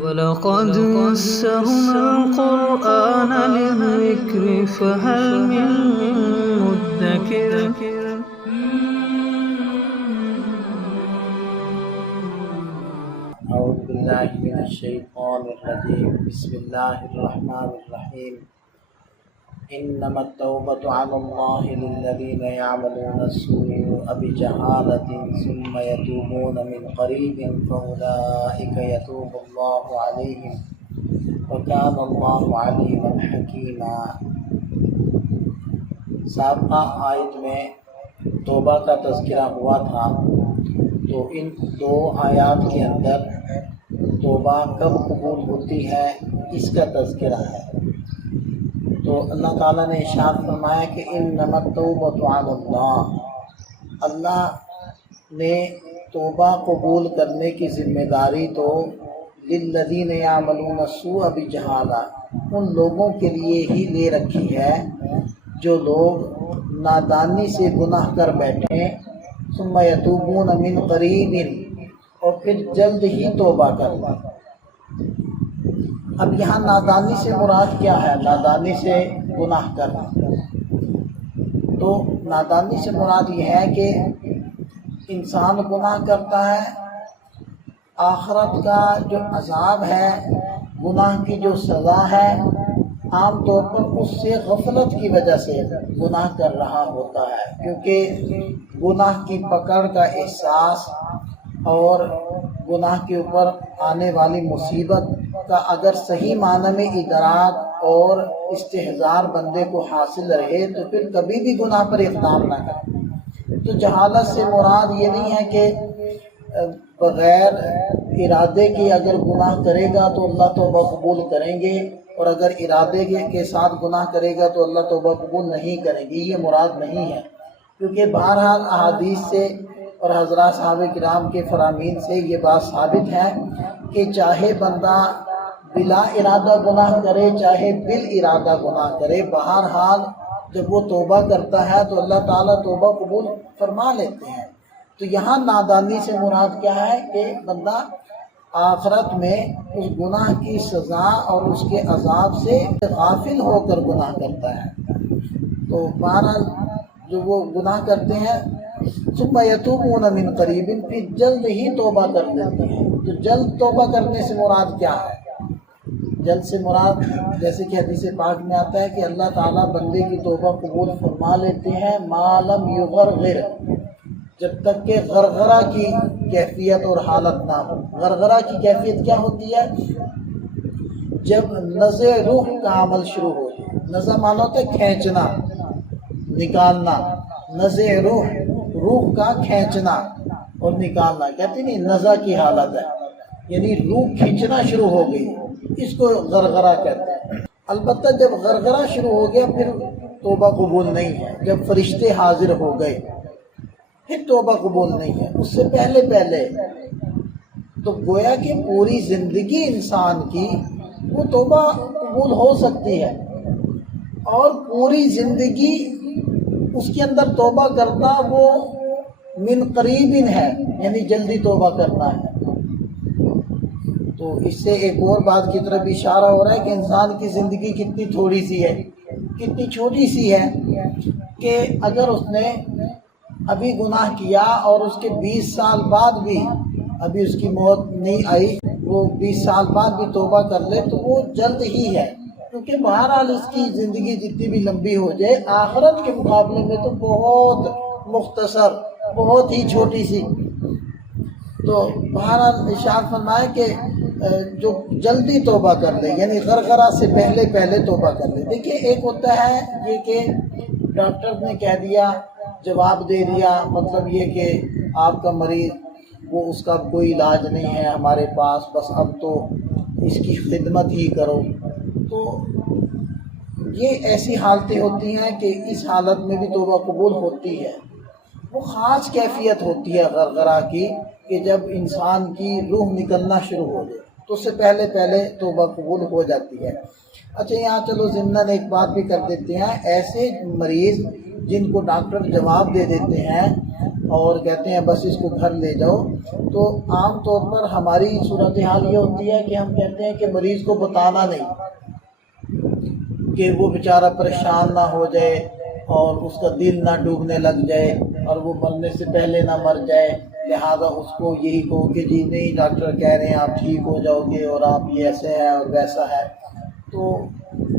وَلَقَدْ يَسَّرْنَا الْقُرْآنَ لِلذِّكْرِ فَهَلْ مِن مُّدَّكِرٍ أعوذ بالله من الشيطان الرجيم بسم الله الرحمن الرحيم إنما التوبة على الله للذين يعملون السوء بجهالة ثم يتوبون من قريب فأولئك يتوب الله عليهم وكان الله عليما حكيما۔ سابقہ آیت میں توبہ کا تذکرہ ہوا تھا، تو ان دو آیات کے اندر توبہ کب قبول ہوتی ہے اس کا تذکرہ ہے۔ تو اللہ تعالیٰ نے ارشاد فرمایا کہ انما التوبۃ علی اللہ، اللہ نے توبہ قبول کرنے کی ذمہ داری تو للذین یعملون السوء بجہالہ، ان لوگوں کے لیے ہی لے رکھی ہے جو لوگ نادانی سے گناہ کر بیٹھیں، ثم یتوبون من قریب، اور پھر جلد ہی توبہ کر لیں۔ اب یہاں نادانی سے مراد کیا ہے؟ نادانی سے گناہ کرنا، تو نادانی سے مراد یہ ہے کہ انسان گناہ کرتا ہے، آخرت کا جو عذاب ہے، گناہ کی جو سزا ہے، عام طور پر اس سے غفلت کی وجہ سے گناہ کر رہا ہوتا ہے، کیونکہ گناہ کی پکڑ کا احساس اور گناہ کے اوپر آنے والی مصیبت کا اگر صحیح معنی میں ادراک اور استحضار بندے کو حاصل رہے تو پھر کبھی بھی گناہ پر اقدام نہ کرے۔ تو جہالت سے مراد یہ نہیں ہے کہ بغیر ارادے کے اگر گناہ کرے گا تو اللہ توبہ قبول کریں گے، اور اگر ارادے کے ساتھ گناہ کرے گا تو اللہ توبہ قبول نہیں کریں گے، یہ مراد نہیں ہے۔ کیونکہ بہرحال احادیث سے اور حضرات صحابہ کرام کے فرامین سے یہ بات ثابت ہے کہ چاہے بندہ بلا ارادہ گناہ کرے چاہے بال ارادہ گناہ کرے، بہرحال جب وہ توبہ کرتا ہے تو اللہ تعالیٰ توبہ قبول فرما لیتے ہیں۔ تو یہاں نادانی سے مراد کیا ہے کہ بندہ آخرت میں اس گناہ کی سزا اور اس کے عذاب سے غافل ہو کر گناہ کرتا ہے۔ تو بہرحال جو وہ گناہ کرتے ہیں ثم یتوبون من قریب، پھر جلد ہی توبہ کر لیتے ہیں۔ تو جلد توبہ کرنے سے مراد کیا ہے؟ جلد سے مراد جیسے کہ حدیث پاک میں آتا ہے کہ اللہ تعالیٰ بندے کی توبہ قبول فرما لیتے ہیں ما لم یغرغر، جب تک کہ غرغرہ کی کیفیت اور حالت نہ ہو۔ غرغرہ کی کیفیت کیا ہوتی ہے؟ جب نزع روح کا عمل شروع ہو جائے۔ نزع معنی ہوتا ہے کھینچنا، نکالنا، نزع روح، روح کا کھینچنا اور نکالنا، کہتے نہیں نزع کی حالت ہے، یعنی روح کھینچنا شروع ہو گئی، اس کو غرغرہ کہتے ہیں۔ البتہ جب غرغرہ شروع ہو گیا پھر توبہ قبول نہیں ہے۔ جب فرشتے حاضر ہو گئے پھر توبہ قبول نہیں ہے، اس سے پہلے تو گویا کہ پوری زندگی انسان کی وہ توبہ قبول ہو سکتی ہے، اور پوری زندگی اس کے اندر توبہ کرنا وہ من قریب ہے، یعنی جلدی توبہ کرنا ہے۔ تو اس سے ایک اور بات کی طرف اشارہ ہو رہا ہے کہ انسان کی زندگی کتنی تھوڑی سی ہے، کتنی چھوٹی سی ہے کہ اگر اس نے ابھی گناہ کیا اور اس کے 20 سال بعد بھی ابھی اس کی موت نہیں آئی، وہ 20 سال بعد بھی توبہ کر لے تو وہ جلد ہی ہے، کیونکہ بہرحال اس کی زندگی جتنی بھی لمبی ہو جائے آخرت کے مقابلے میں تو بہت مختصر، بہت ہی چھوٹی سی۔ تو بہرحال ارشاد فرمائے کہ جو جلدی توبہ کر لے، یعنی غرغرہ سے پہلے توبہ کر لے۔ دیکھیے ایک ہوتا ہے یہ کہ ڈاکٹر نے کہہ دیا، جواب دے دیا، مطلب یہ کہ آپ کا مریض وہ اس کا کوئی علاج نہیں ہے ہمارے پاس، بس اب تو اس کی خدمت ہی کرو۔ تو یہ ایسی حالتیں ہوتی ہیں کہ اس حالت میں بھی توبہ قبول ہوتی ہے۔ وہ خاص کیفیت ہوتی ہے غرغرہ کی کہ جب انسان کی روح نکلنا شروع ہو جائے تو اس سے پہلے توبہ قبول ہو جاتی ہے۔ اچھا یہاں چلو ضمناً ایک بات بھی کر دیتے ہیں، ایسے مریض جن کو ڈاکٹر جواب دے دیتے ہیں اور کہتے ہیں بس اس کو گھر لے جاؤ، تو عام طور پر ہماری صورتحال یہ ہوتی ہے کہ ہم کہتے ہیں کہ مریض کو بتانا نہیں، کہ وہ بیچارہ پریشان نہ ہو جائے اور اس کا دل نہ ڈوبنے لگ جائے اور وہ مرنے سے پہلے نہ مر جائے، لہذا اس کو یہی کہو کہ جی نہیں ڈاکٹر کہہ رہے ہیں آپ ٹھیک ہو جاؤ گے اور آپ یہ ایسے ہے اور ویسا ہے۔ تو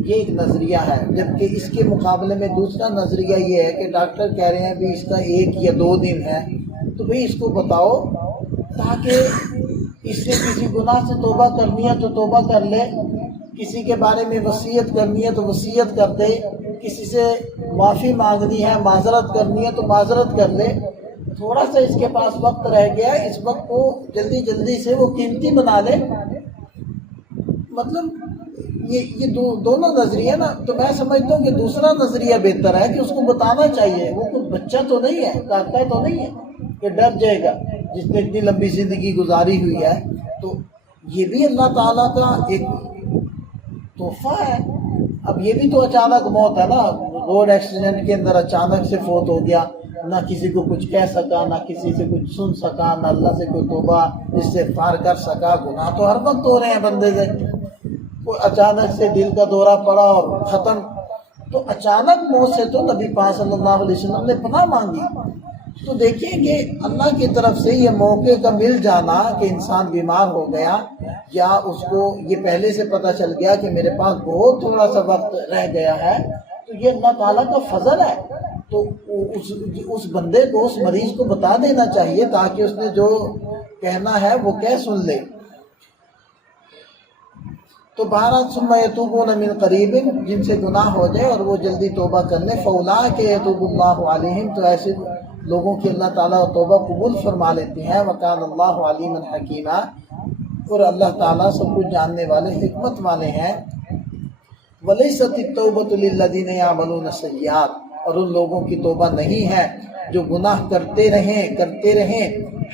یہ ایک نظریہ ہے، جبکہ اس کے مقابلے میں دوسرا نظریہ یہ ہے کہ ڈاکٹر کہہ رہے ہیں بھی اس کا 1 یا 2 دن ہے، تو بھئی اس کو بتاؤ تاکہ اس نے کسی گناہ سے توبہ کرنی ہے تو توبہ کر لے، کسی کے بارے میں وصیت کرنی ہے تو وصیت کر دے، کسی سے معافی مانگنی ہے معذرت کرنی ہے تو معذرت کر لے۔ تھوڑا سا اس کے پاس وقت رہ گیا، اس وقت کو جلدی سے وہ قیمتی بنا لے۔ مطلب یہ دونوں نظریہ نا، تو میں سمجھتا ہوں کہ دوسرا نظریہ بہتر ہے کہ اس کو بتانا چاہیے، وہ کوئی بچہ تو نہیں ہے، کاکا تو نہیں ہے کہ ڈر جائے گا جس نے اتنی لمبی زندگی گزاری ہوئی ہے۔ تو یہ بھی اللہ تعالیٰ کا ایک تحفہ ہے۔ اب یہ بھی تو اچانک موت ہے نا، روڈ ایکسیڈنٹ کے اندر اچانک سے فوت ہو گیا، نہ کسی کو کچھ کہہ سکا، نہ کسی سے کچھ سن سکا، نہ اللہ سے کوئی توبہ استغفار کر سکا۔ گناہ تو ہر وقت ہو رہے ہیں بندے سے، کوئی اچانک سے دل کا دورہ پڑا اور ختم۔ تو اچانک موت سے تو نبی پاک صلی اللہ علیہ وسلم نے پناہ مانگی۔ تو دیکھیں کہ اللہ کی طرف سے یہ موقع کا مل جانا کہ انسان بیمار ہو گیا یا اس کو یہ پہلے سے پتہ چل گیا کہ میرے پاس بہت تھوڑا سا وقت رہ گیا ہے، تو یہ اللہ تعالیٰ کا فضل ہے۔ تو اس بندے کو، اس مریض کو بتا دینا چاہیے تاکہ اس نے جو کہنا ہے وہ کہہ سن لے۔ تو بہرحال ثم یتوبون من قریب، جن سے گناہ ہو جائے اور وہ جلدی توبہ کر لیں، فاولئک یتوب اللہ علیہم، تو ایسے لوگوں کی اللہ تعالیٰ توبہ قبول فرما لیتے ہیں۔ وکان اللہ علیما حکیما، اور اللہ تعالیٰ سب کچھ جاننے والے حکمت والے ہیں۔ ولیست التوبۃ للذین یعملون السیئات، اور ان لوگوں کی توبہ نہیں ہے جو گناہ کرتے رہیں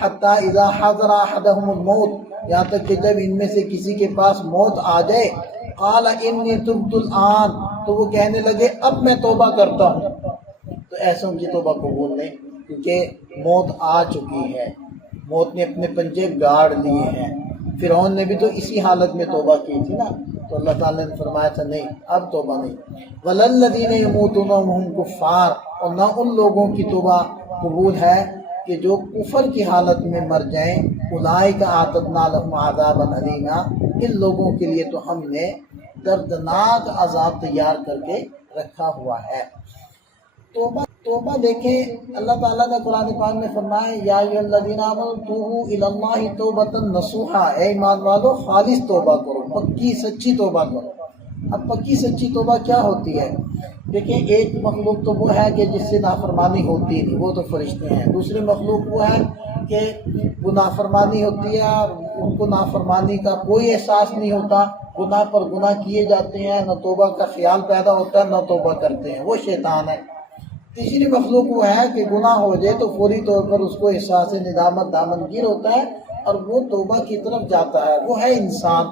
حتی اذا حضر احدهم الموت، یہاں تک کہ جب ان میں سے کسی کے پاس موت آ جائے، قال انی تبت الآن، تو وہ کہنے لگے اب میں توبہ کرتا ہوں، تو ایسوں کی توبہ قبول نہیں، کیونکہ موت آ چکی ہے، موت نے اپنے پنجے گاڑ لیے ہیں۔ فرعون نے بھی تو اسی حالت میں توبہ کی تھی نا، تو اللہ تعالیٰ نے فرمایا تھا نہیں اب توبہ نہیں۔ وَلَلَّذِينَ يَمُوتُونَ وَهُمْ كُفَّارٌ، اور نہ ان لوگوں کی توبہ قبول ہے کہ جو کفر کی حالت میں مر جائیں۔ اولئک اعتدنا لهم عذابا الیما، ان لوگوں کے لیے تو ہم نے دردناک عذاب تیار کر کے رکھا ہوا ہے۔ توبہ دیکھیں، اللہ تعالیٰ نے قرآن پاک میں فرمایا یا ایھا الذین آمنوا توبوا الی اللہ توبۃ نصوحا، اے ایمان والو خالص توبہ کرو، پکی سچی توبہ کرو۔ اب پکی سچی توبہ کیا ہوتی ہے؟ دیکھیں، ایک مخلوق تو وہ ہے کہ جس سے نافرمانی ہوتی نہیں، وہ تو فرشتے ہیں۔ دوسری مخلوق وہ ہے کہ وہ نافرمانی ہوتی ہے، ان کو نافرمانی کا کوئی احساس نہیں ہوتا، گناہ پر گناہ کیے جاتے ہیں، نہ توبہ کا خیال پیدا ہوتا ہے نہ توبہ کرتے ہیں، وہ شیطان ہے۔ تیسری مخلوق وہ ہے کہ گناہ ہو جائے تو فوری طور پر اس کو احساس ندامت دامنگیر ہوتا ہے اور وہ توبہ کی طرف جاتا ہے، وہ ہے انسان۔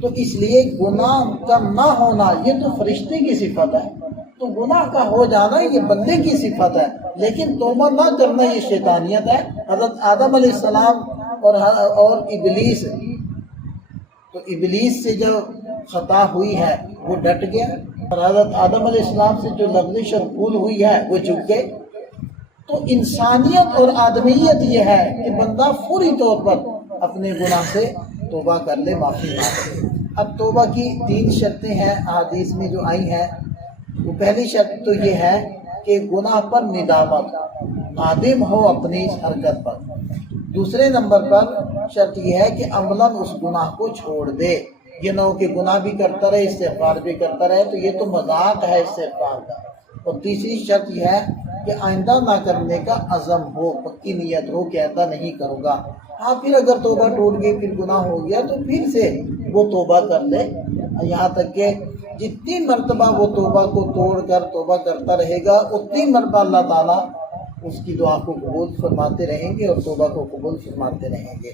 تو اس لیے گناہ کا نہ ہونا یہ تو فرشتے کی صفت ہے، تو گناہ کا ہو جانا یہ بندے کی صفت ہے، لیکن توبہ نہ کرنا یہ شیطانیت ہے۔ حضرت آدم علیہ السلام اور ابلیس، تو ابلیس سے جو خطا ہوئی ہے وہ ڈٹ گیا، اور حضرت آدم علیہ السلام سے جو لغزش اور بھول ہوئی ہے وہ جھک گئے۔ تو انسانیت اور آدمیت یہ ہے کہ بندہ فوری طور پر اپنے گناہ سے توبہ کر لے، معافی مانگے۔ اب توبہ کی 3 شرطیں ہیں احادیث میں جو آئی ہیں۔ وہ پہلی شرط تو یہ ہے کہ گناہ پر ندامت، نادم ہو اپنی اس حرکت پر۔ دوسرے نمبر پر شرط یہ ہے کہ عملاً اس گناہ کو چھوڑ دے، یہ نہ ہو کہ گناہ بھی کرتا رہے استغفار بھی کرتا رہے، تو یہ تو مذاق ہے استغفار کا۔ اور تیسری شرط یہ ہے کہ آئندہ نہ کرنے کا عزم ہو، پکی نیت ہو کہ آئندہ نہیں کروں گا۔ ہاں پھر اگر توبہ ٹوٹ گئی، پھر گناہ ہو گیا تو پھر سے وہ توبہ کر لے، یہاں تک کہ جتنی مرتبہ وہ توبہ کو توڑ کر توبہ کرتا رہے گا اتنی مرتبہ اللہ تعالیٰ اس کی دعا کو قبول فرماتے رہیں گے اور توبہ کو قبول فرماتے رہیں گے۔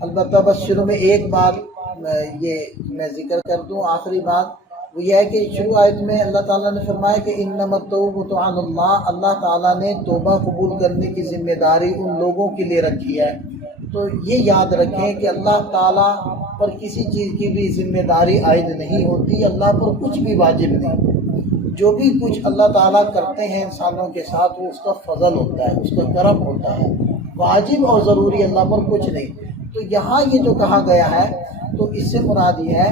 البتہ بس شروع میں ایک بات یہ میں ذکر کر دوں، آخری بات وہ یہ ہے کہ شروع آیت میں اللہ تعالیٰ نے فرمایا کہ انما التوبۃ علی اللہ، اللہ تعالیٰ نے توبہ قبول کرنے کی ذمہ داری ان لوگوں کے لیے رکھی ہے۔ تو یہ یاد رکھیں کہ اللہ تعالیٰ پر کسی چیز کی بھی ذمہ داری عائد نہیں ہوتی، اللہ پر کچھ بھی واجب نہیں۔ جو بھی کچھ اللہ تعالیٰ کرتے ہیں انسانوں کے ساتھ وہ اس کا فضل ہوتا ہے، اس کا کرم ہوتا ہے، واجب اور ضروری اللہ پر کچھ نہیں۔ تو یہاں یہ جو کہا گیا ہے تو اس سے مراد یہ ہے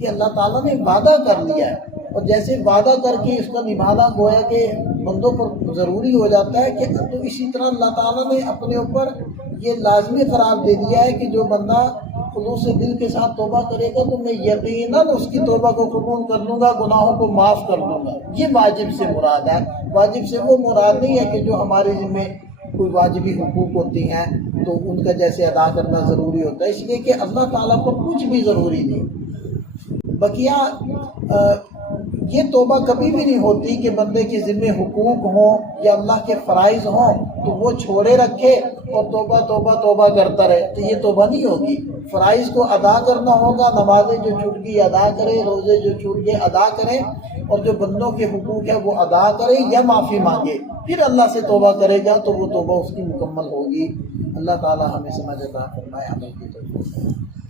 کہ اللہ تعالیٰ نے وعدہ کر لیا ہے، اور جیسے وعدہ کر کے اس کا نبھانا گویا کہ بندوں پر ضروری ہو جاتا ہے، کہ تو اسی طرح اللہ تعالیٰ نے اپنے اوپر یہ لازمی قرار دے دیا ہے کہ جو بندہ خلوص دل کے ساتھ توبہ کرے گا تو میں یقیناً اس کی توبہ کو قبول کر لوں گا، گناہوں کو معاف کر دوں گا۔ یہ واجب سے مراد ہے۔ واجب سے وہ مراد نہیں ہے کہ جو ہمارے ذمہ کوئی واجبی حقوق ہوتی ہیں تو ان کا جیسے ادا کرنا ضروری ہوتا ہے، اس لیے کہ اللہ تعالیٰ پر کچھ بھی ضروری نہیں۔ بقیہ یہ توبہ کبھی بھی نہیں ہوتی کہ بندے کے ذمہ حقوق ہوں یا اللہ کے فرائض ہوں تو وہ چھوڑے رکھے اور توبہ توبہ توبہ کرتا رہے، تو یہ توبہ نہیں ہوگی۔ فرائض کو ادا کرنا ہوگا، نمازیں جو چھوٹ گئی ادا کرے، روزے جو چھوٹ گئے ادا کریں، اور جو بندوں کے حقوق ہے وہ ادا کرے یا معافی مانگے، پھر اللہ سے توبہ کرے گا تو وہ توبہ اس کی مکمل ہوگی۔ اللہ تعالی ہمیں سمجھ عطا فرمائے، عمل کی توفیق۔